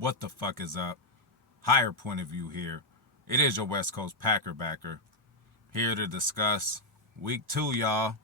What the fuck is up? Higher point of view here. It is your West Coast Packer backer. Here to discuss week 2, y'all.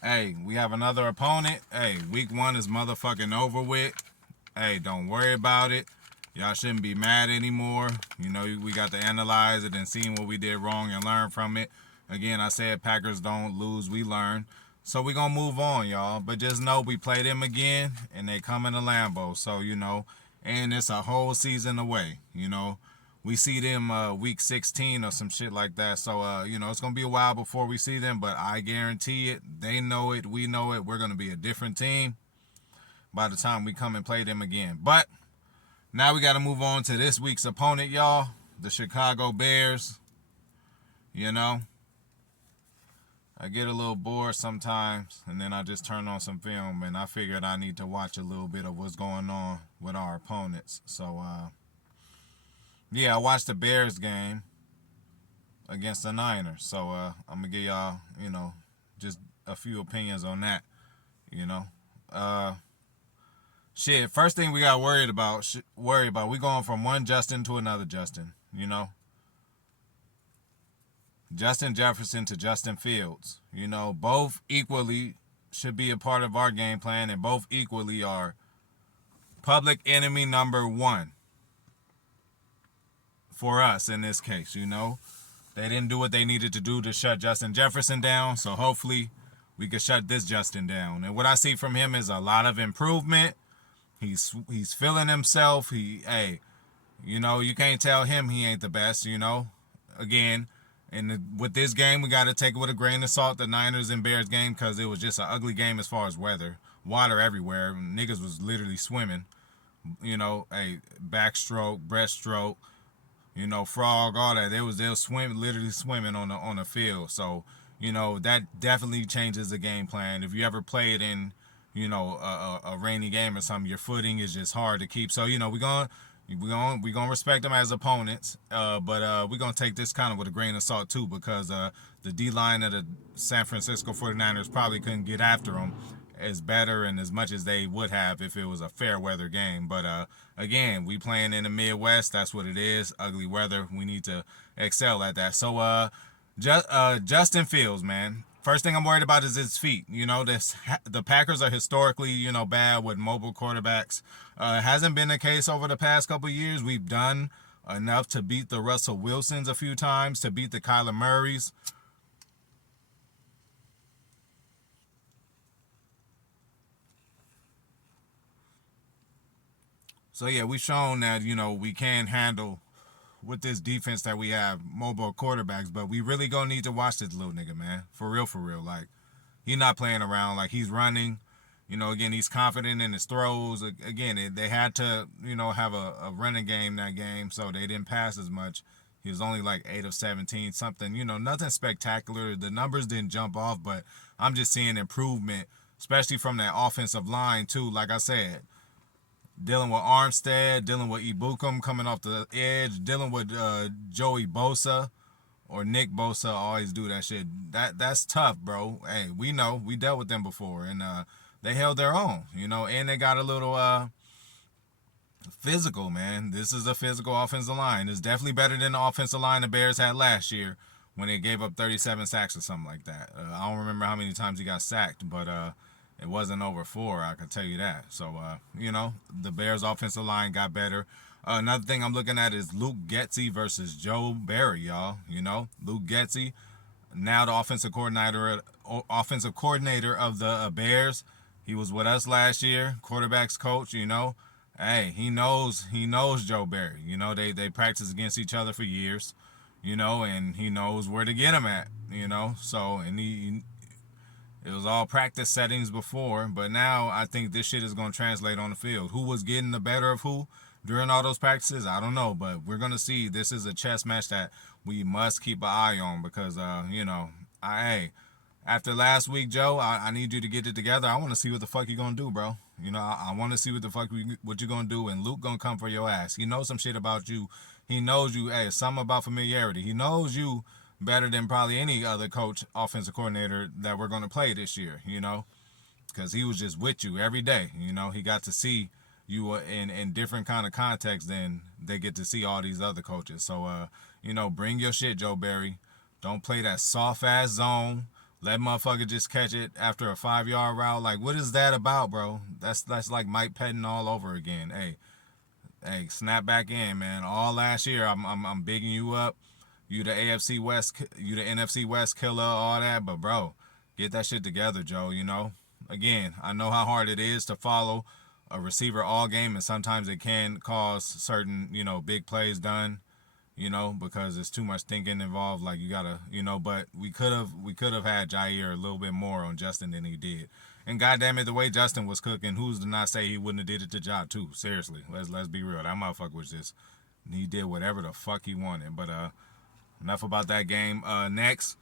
Hey, we have another opponent. Hey, week 1 is motherfucking over with. Hey, don't worry about it. Y'all shouldn't be mad anymore. You know, we got to analyze it and see what we did wrong and learn from it. Again, I said Packers don't lose, we learn. So we going to move on, y'all. But just know we play them again, and they come in the Lambeau. So, and it's a whole season away, We see them week 16 or some shit like that. So, it's going to be a while before we see them. But I guarantee it. They know it. We know it. We're going to be a different team by the time we come and play them again. But now we got to move on to this week's opponent, y'all. The Chicago Bears. I get a little bored sometimes, and then I just turn on some film, and I figured I need to watch a little bit of what's going on with our opponents. So, I watched the Bears game against the Niners. So, I'm going to give y'all, just a few opinions on that, First thing we got worry about, we going from one Justin to another Justin, Justin Jefferson to Justin Fields. Both equally should be a part of our game plan, and both equally are public enemy number one for us in this case. They didn't do what they needed to do to shut Justin Jefferson down, so hopefully we can shut this Justin down. And what I see from him is a lot of improvement. He's feeling himself. You can't tell him he ain't the best, Again, and with this game, we got to take it with a grain of salt, the Niners and Bears game, because it was just an ugly game as far as weather. Water everywhere. Niggas was literally swimming. Backstroke, breaststroke, frog, all that. They was literally swimming on the field. So, that definitely changes the game plan. If you ever played in, a rainy game or something, your footing is just hard to keep. So, we're gonna respect them as opponents, but we're gonna take this kind of with a grain of salt too, because the D-line of the San Francisco 49ers probably couldn't get after them as better and as much as they would have if it was a fair weather game. But again, we playing in the Midwest. That's what it is. Ugly weather. We need to excel at that. So Justin Fields, man. First thing I'm worried about is his feet. The Packers are historically, bad with mobile quarterbacks. It hasn't been the case over the past couple of years. We've done enough to beat the Russell Wilsons a few times, to beat the Kyler Murrays. So, yeah, we've shown that, we can handle, with this defense that we have, mobile quarterbacks, but we really gonna need to watch this little nigga, man. For real. Like, he's not playing around. Like, he's running. Again, he's confident in his throws. Again, they had to, have a running game that game, so they didn't pass as much. He was only like 8 of 17, something, nothing spectacular. The numbers didn't jump off, but I'm just seeing improvement, especially from that offensive line, too. Like I said, dealing with Armstead, dealing with Ibukum coming off the edge, dealing with Joey Bosa or Nick Bosa, always do that shit. That's tough, bro. Hey, we know. We dealt with them before, and they held their own, and they got a little physical, man. This is a physical offensive line. It's definitely better than the offensive line the Bears had last year when they gave up 37 sacks or something like that. I don't remember how many times he got sacked, but it wasn't over 4, I can tell you that. So, the Bears' offensive line got better. Another thing I'm looking at is Luke Getsy versus Joe Barry, y'all. Luke Getsy, now the offensive coordinator of the Bears. He was with us last year, quarterbacks coach, Hey, he knows Joe Barry. They practice against each other for years, and he knows where to get him at, So, and it was all practice settings before, but now I think this shit is going to translate on the field. Who was getting the better of who during all those practices? I don't know, but we're going to see. This is a chess match that we must keep an eye on because, after last week, Joe, I need you to get it together. I want to see what the fuck you going to do, bro. I want to see what you're going to do, and Luke going to come for your ass. He knows some shit about you. He knows you. Hey, something about familiarity. He knows you better than probably any other coach, offensive coordinator that we're going to play this year, because he was just with you every day. He got to see you are in different kind of context, then they get to see all these other coaches. So bring your shit, Joe Barry. Don't play that soft ass zone. Let motherfucker just catch it after a 5 yard route. Like, what is that about, bro? That's like Mike Pettin all over again. Hey, snap back in, man. All last year, I'm bigging you up. You the AFC West, you the NFC West killer, all that. But bro, get that shit together, Joe. Again, I know how hard it is to follow a receiver all game, and sometimes it can cause certain big plays done. Because it's too much thinking involved. Like you gotta, but we could have had Jair a little bit more on Justin than he did. And goddamn it, the way Justin was cooking, who's to not say he wouldn't have did it to Ja too? Seriously, let's be real. That motherfucker was just, he did whatever the fuck he wanted. But enough about that game. Next,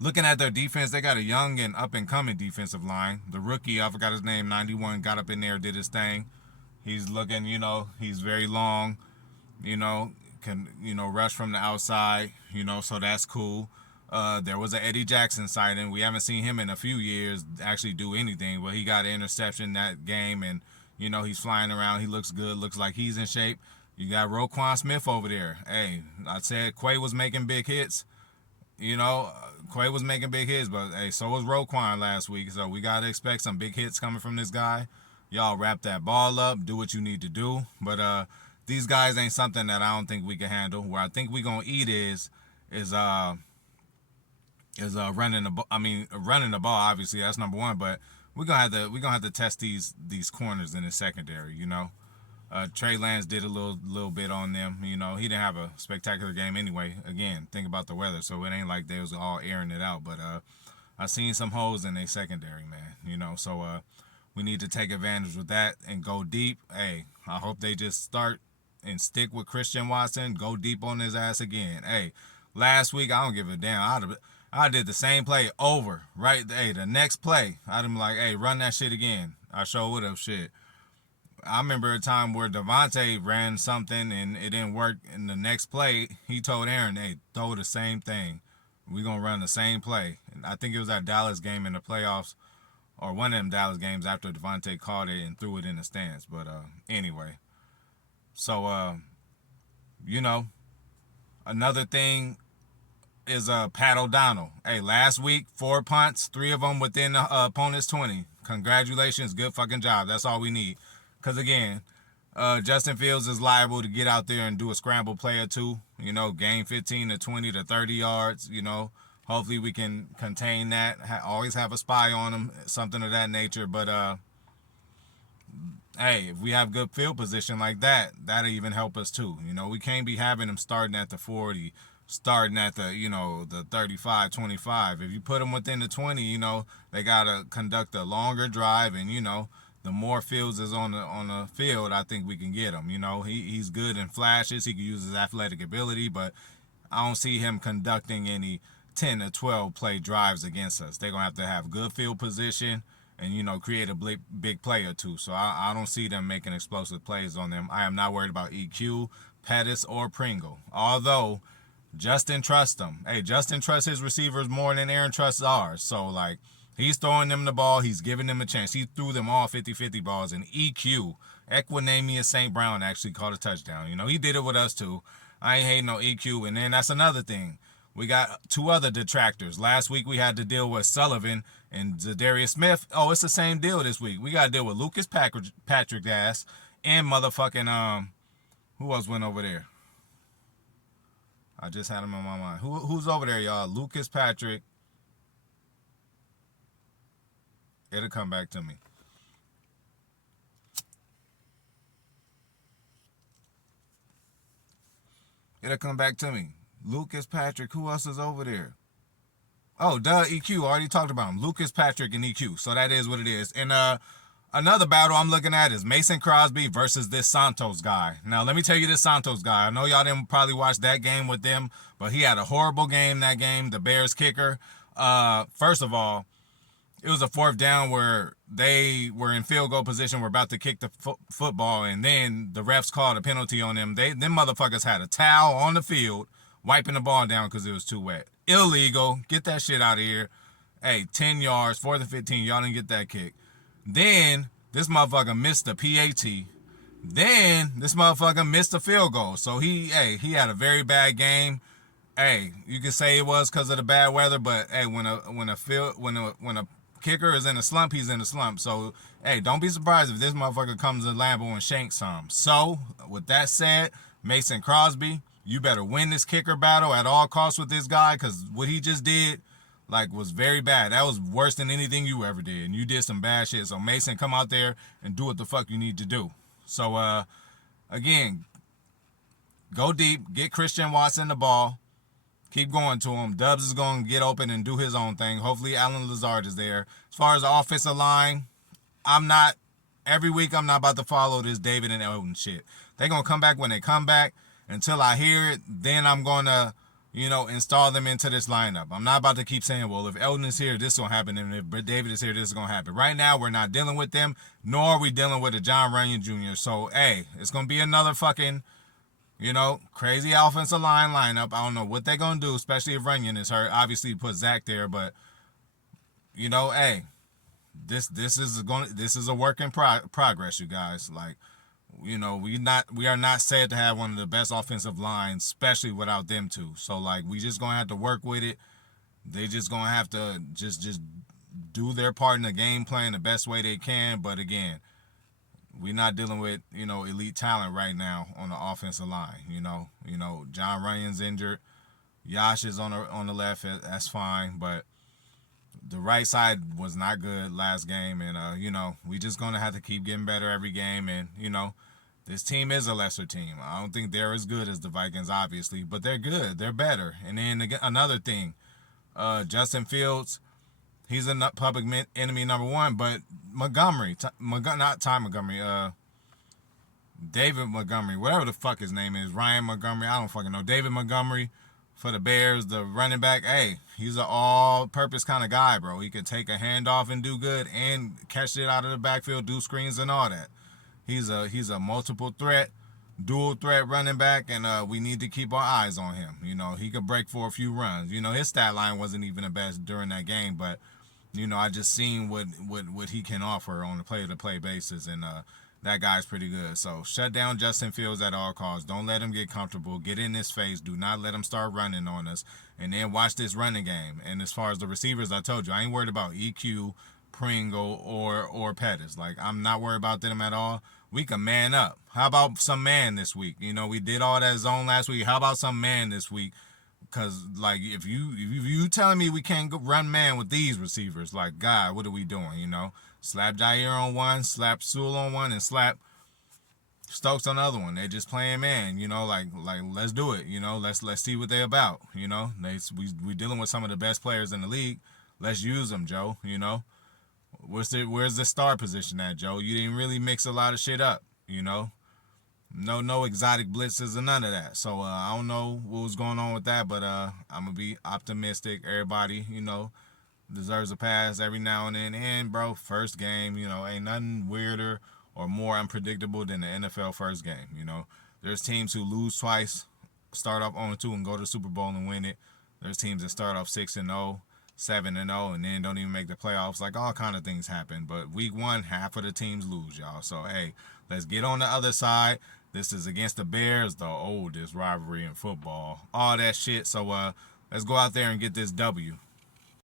looking at their defense, they got a young and up and coming defensive line. The rookie, I forgot his name, 91, got up in there, did his thing. He's looking, he's very long, can, rush from the outside, so that's cool. There was an Eddie Jackson sighting. We haven't seen him in a few years actually do anything, but he got an interception that game, and, he's flying around. He looks good, looks like he's in shape. You got Roquan Smith over there. Hey, I said Quay was making big hits. Quay was making big hits, but, hey, so was Roquan last week, so we got to expect some big hits coming from this guy. Y'all wrap that ball up, do what you need to do. But these guys ain't something that I don't think we can handle. Where I think we gonna eat is running the ball. I mean, running the ball. Obviously, that's number one. But we're gonna have to test these corners in the secondary. Trey Lance did a little bit on them. He didn't have a spectacular game anyway. Again, think about the weather, so it ain't like they was all airing it out. But I seen some holes in their secondary, man. So. We need to take advantage of that and go deep. Hey, I hope they just start and stick with Christian Watson. Go deep on his ass again. Hey, last week, I don't give a damn. I did the same play over, right? Hey, the next play, I'd been like, hey, run that shit again. I sure would have shit. I remember a time where Davante ran something and it didn't work. In the next play, he told Aaron, hey, throw the same thing. We're going to run the same play. And I think it was that Dallas game in the playoffs, or one of them Dallas games after Davante caught it and threw it in the stands. But anyway. So, another thing is Pat O'Donnell. Hey, last week, 4 punts, 3 of them within the opponent's 20. Congratulations, good fucking job. That's all we need. Because, again, Justin Fields is liable to get out there and do a scramble play or two. Gain 15 to 20 to 30 yards, Hopefully we can contain that. Always have a spy on him, something of that nature. But, hey, if we have good field position like that, that'll even help us too. We can't be having him starting at the 40, starting at the, the 35, 25. If you put them within the 20, they got to conduct a longer drive. And, the more Fields is on the field, I think we can get him. He's good in flashes. He can use his athletic ability, but I don't see him conducting any 10 to 12 play drives against us. They're going to have good field position and, create a big play or two. So I don't see them making explosive plays on them. I am not worried about EQ, Pettis, or Pringle. Although, Justin trusts them. Hey, Justin trusts his receivers more than Aaron trusts ours. So, like, he's throwing them the ball. He's giving them a chance. He threw them all 50-50 balls. And EQ, Equinemius St. Brown, actually caught a touchdown. He did it with us, too. I ain't hating no EQ. And then that's another thing. We got 2 other detractors. Last week we had to deal with Sullivan and Zadarius Smith. Oh, it's the same deal this week. We got to deal with Lucas Patrick ass and motherfucking who else went over there? I just had him on my mind. Who's over there, y'all? Lucas Patrick. It'll come back to me. It'll come back to me. Lucas Patrick. Who else is over there? Oh, duh, EQ. Already talked about him. Lucas Patrick and EQ. So that is what it is. And another battle I'm looking at is Mason Crosby versus this Santos guy. Now, let me tell you this Santos guy. I know y'all didn't probably watch that game with them, but he had a horrible game that game, the Bears kicker. First of all, it was a 4th down where they were in field goal position. We're about to kick the football, and then the refs called a penalty on them. Them motherfuckers had a towel on the field wiping the ball down because it was too wet. Illegal. Get that shit out of here. hey, 10 yards, 4th and 15, y'all didn't get that kick. Then this motherfucker missed the PAT. Then this motherfucker missed a field goal. So he had a very bad game. Hey, you can say it was because of the bad weather, but hey, when a kicker is in a slump, he's in a slump. So hey, don't be surprised if this motherfucker comes to Lambeau and shanks some. So with that said, Mason Crosby, you better win this kicker battle at all costs with this guy, because what he just did, like, was very bad. That was worse than anything you ever did, and you did some bad shit. So Mason, come out there and do what the fuck you need to do. So again, go deep, get Christian Watson the ball, keep going to him. Dubs is going to get open and do his own thing. Hopefully Alan Lazard is there. As far as the offensive line, every week I'm not about to follow this David and Elton shit. They're going to come back when they come back. Until I hear it, then I'm going to, install them into this lineup. I'm not about to keep saying, well, if Elton is here, this is going to happen. And if David is here, this is going to happen. Right now, we're not dealing with them, nor are we dealing with a John Runyon Jr. So, hey, it's going to be another fucking, crazy offensive line lineup. I don't know what they're going to do, especially if Runyon is hurt. Obviously, you put Zach there, but, hey, this is a work in progress, you guys. Like, we are not said to have one of the best offensive lines, especially without them two. So like, we just gonna have to work with it. They just gonna have to just do their part in the game plan the best way they can. But again, we're not dealing with elite talent right now on the offensive line. John Runyon's injured. Yash is on the left. That's fine, but the right side was not good last game, and we just gonna have to keep getting better every game, and this team is a lesser team. I don't think they're as good as the Vikings, obviously, but they're good. They're better. And then another thing, Justin Fields, he's a public enemy number one, but David Montgomery, whatever the fuck his name is, Ryan Montgomery, I don't fucking know. David Montgomery for the Bears, the running back, hey, he's an all-purpose kind of guy, bro. He can take a handoff and do good and catch it out of the backfield, do screens and all that. He's a multiple threat, dual threat running back, and we need to keep our eyes on him. He could break for a few runs. His stat line wasn't even the best during that game, but I just seen what he can offer on a play-to-play basis, and that guy's pretty good. So shut down Justin Fields at all costs. Don't let him get comfortable. Get in his face. Do not let him start running on us, and then watch this running game. And as far as the receivers, I told you, I ain't worried about EQ, Pringle, or Pettis. Like, I'm not worried about them at all. We can man up. How about some man this week? We did all that zone last week. How about some man this week? Because, like, if you telling me we can't run man with these receivers, like, God, what are we doing, Slap Jair on one, slap Sewell on one, and slap Stokes on the other one. They just playing man, like let's do it, let's see what they about, we dealing with some of the best players in the league. Let's use them, Joe, Where's the star position at, Joe? You didn't really mix a lot of shit up, No exotic blitzes or none of that. So I don't know what was going on with that, but I'm gonna be optimistic. Everybody, deserves a pass every now and then. And bro, first game, ain't nothing weirder or more unpredictable than the NFL first game. There's teams who lose twice, start off 0-2 and go to the Super Bowl and win it. There's teams that start off 6-0. 7-0, and then don't even make the playoffs. Like, all kind of things happen. But week one, half of the teams lose, y'all. So, hey, let's get on the other side. This is against the Bears, the oldest rivalry in football. All that shit. So, let's go out there and get this W.